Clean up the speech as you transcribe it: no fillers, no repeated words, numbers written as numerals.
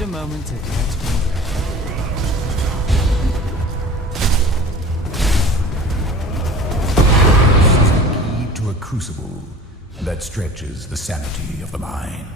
need a moment to catch my breath. Key to a crucible that stretches the sanity of the mind.